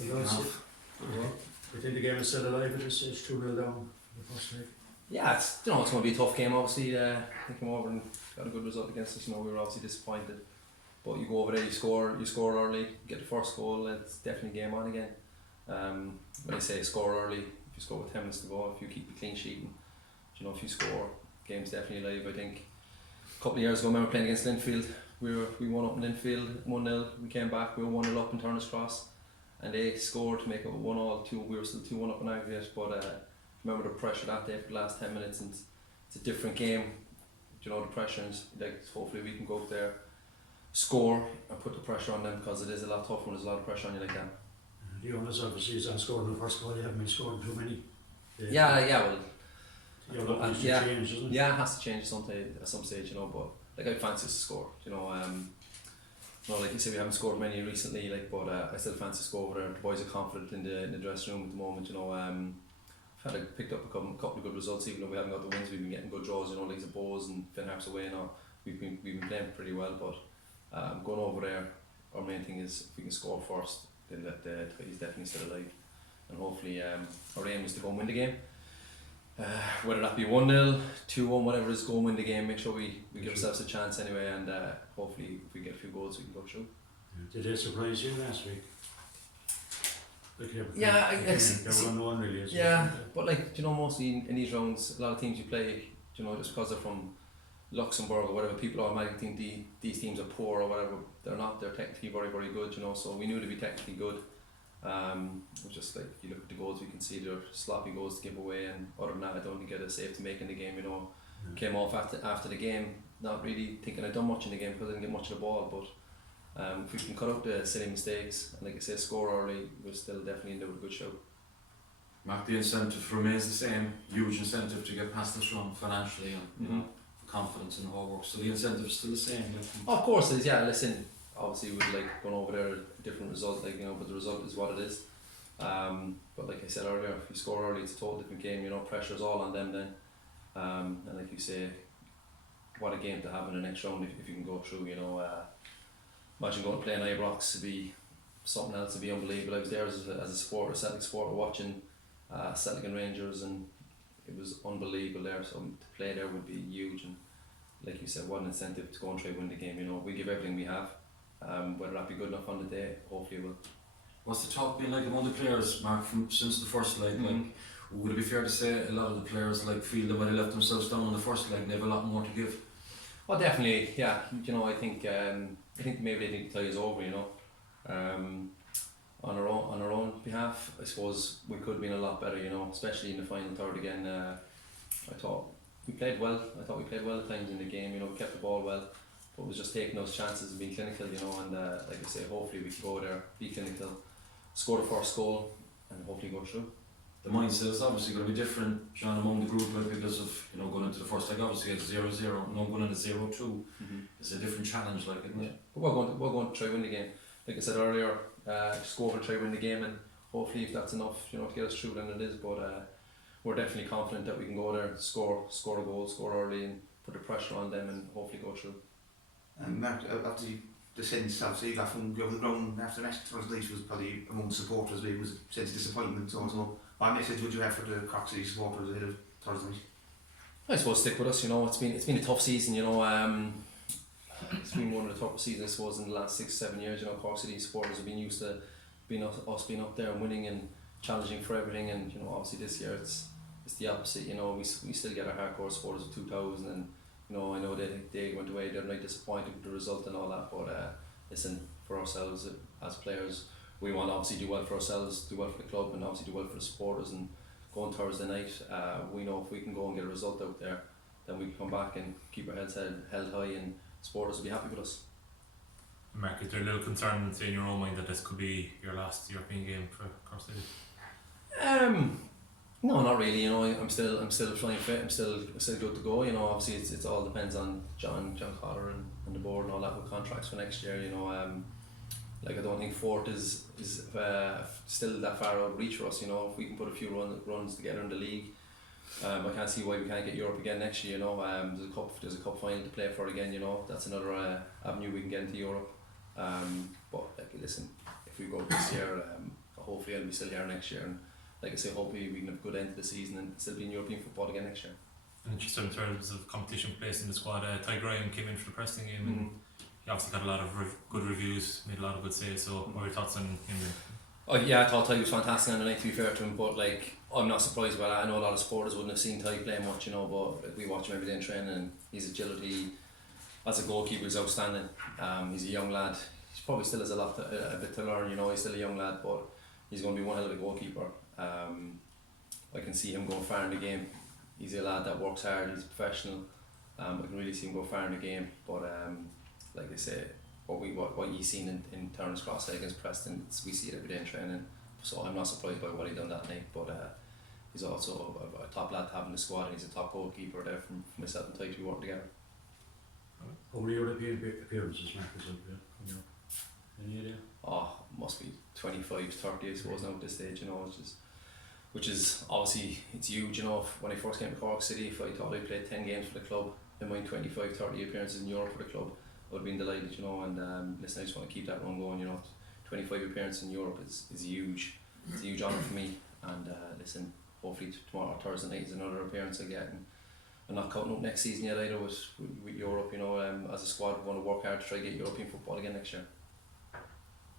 I think the game is still alive at this stage, 2-0 down in the first leg. Yeah, it's going to be a tough game. Obviously, they came over and got a good result against us. We were obviously disappointed, but you go over there, you score early, get the first goal. It's definitely game on again. When I say score early, if you score with 10 minutes to go, if you keep a clean sheet, and if you score, game's definitely alive. I think a couple of years ago, I remember playing against Linfield. We won up in Linfield 1-0. We came back, we were 1-0 up in Turner's Cross, and they scored to make it 1-2. We were still 2-1 up in aggregate, but remember the pressure that day for the last 10 minutes, and it's a different game. The pressure, and hopefully we can go up there, score, and put the pressure on them, because it is a lot tougher when there's a lot of pressure on you like that. The owners obviously is scored in the first goal. You haven't been scoring too many. Well. Change, doesn't it? Yeah, it has to change at some stage, but I fancy us to score. Like you say, we haven't scored many recently, but I still fancy to score over there. The boys are confident in the dressing room at the moment. I've picked up a couple of good results, even though we haven't got the wins. We've been getting good draws, like the Bows and Finn Harps away now. We've been playing pretty well, but going over there, our main thing is if we can score first, then he's definitely still alive, and hopefully our aim is to go and win the game. Whether that be 1-0, 2-1, whatever it is, go and win the game. Make sure we give ourselves a chance anyway, and hopefully if we get a few goals we can go through. Did they surprise you last week? Yeah, I guess. Really, yeah, but mostly in these rounds, a lot of teams you play, just because they're from Luxembourg or whatever, people automatically think these teams are poor or whatever. They're not. They're technically very, very good. So we knew to be technically good. It was just you look at the goals, we can see they're sloppy goals to give away, and other than that, I don't think I had a save to make in the game. Came off after the game, not really thinking I'd done much in the game because I didn't get much of the ball. But if we can cut out the silly mistakes and, like I say, score early, we're still definitely in there with a good show. Mark, the incentive remains the same. Huge incentive to get past this run financially, and confidence in the whole work. So the incentive is still the same. Of course it is. Yeah, listen. Obviously, we'd like going over there a different result, but the result is what it is. But like I said earlier, if you score early, it's a total different game. Pressure's all on them then. And like you say, what a game to have in the next round if you can go through. Imagine going to play in Ibrox, to be something else, to be unbelievable. I was there as a supporter, Celtic supporter, watching Celtic and Rangers, and it was unbelievable there. So to play there would be huge, and like you said, what an incentive to go and try and win the game. We give everything we have. Whether that be good enough on the day, hopefully it will. What's the talk been like among the players, Mark, since the first leg? Would it be fair to say a lot of the players feel that when they left themselves down on the first leg, they have a lot more to give? Well, definitely, yeah. I think maybe they think the tie is over. On our own behalf, I suppose we could have been a lot better. Especially in the final third again. I thought we played well. at times in the game. We kept the ball well. But it was just taking those chances and being clinical, and like I say, hopefully we can go there, be clinical, score the first goal, and hopefully go through. The mindset is obviously going to be different, John, among the group, because of going into the first leg. Obviously it's 0-0, going into 0-2. It's a different challenge, isn't it? Yeah. But we're going to try win the game. Like I said earlier, just go over and try win the game, and hopefully if that's enough, to get us through, then it is. But we're definitely confident that we can go there, score a goal, score early, and put the pressure on them, and hopefully go through. And Mark, after the sense obviously you got from the ground after the match Thursday night was probably among the supporters, it was a sense of disappointment. So what message would you have for the Cork City supporters ahead of Thursday night? I suppose stick with us. It's been a tough season. It's been one of the toughest seasons I suppose in the last 6-7 years. Cork City supporters have been used to us being up there and winning and challenging for everything. And obviously this year it's the opposite. We still get our hardcore supporters of 2000 and. I know they went away, they're disappointed with the result and all that, but listen, for ourselves as players, we want to obviously do well for ourselves, do well for the club, and obviously do well for the supporters. And going Thursday night, we know if we can go and get a result out there, then we can come back and keep our heads held high, and supporters will be happy with us. Mark, is there a little concern in your own mind that this could be your last European game for Cork City? No, not really. I'm still flying fit. I'm still good to go. Obviously it all depends on John Cotter and the board and all that with contracts for next year. I don't think fourth is still that far out of reach for us. If we can put a few runs together in the league, I can't see why we can't get Europe again next year. There's a cup final to play for again. That's another avenue we can get into Europe. But listen, if we go this year, hopefully I'll be still here next year, and like I say, hopefully we can have a good end to the season and still be in European football again next year. And just in terms of competition placed in the squad, Ty Graham came in for the Preston game and he obviously got a lot of good reviews, made a lot of good saves. So what are your thoughts on him? Oh yeah, I thought Ty was fantastic on the night, to be fair to him, but like I'm not surprised by that. I know a lot of supporters wouldn't have seen Ty play much, you know, but like, we watch him every day in training, and his agility as a goalkeeper is outstanding. He's a young lad. He probably still has a bit to learn, you know. He's still a young lad, but he's going to be one hell of a goalkeeper. I can see him going far in the game. He's a lad that works hard. He's a professional. I can really see him go far in the game. But like I say, what you've seen in Turner's Cross against Preston, we see it every day in training. So I'm not surprised by what he done that night. But he's also a top lad to have in the squad, and he's a top goalkeeper there from myself and Ty to be working together. How many European appearances Mark is like there? You know, any idea? Oh, must be 25 to 30, I suppose, now at this stage, you know, which is obviously, it's huge, you know. When I first came to Cork City, if I thought I played 10 games for the club, in my 25, 30 appearances in Europe for the club, I would have been delighted, you know. And listen, I just want to keep that run going, you know. 25 appearances in Europe is huge. It's a huge honour for me. And listen, hopefully tomorrow, Thursday night, is another appearance I get. And I'm not counting up next season yet either with Europe, you know. As a squad, we want to work hard to try to get European football again next year.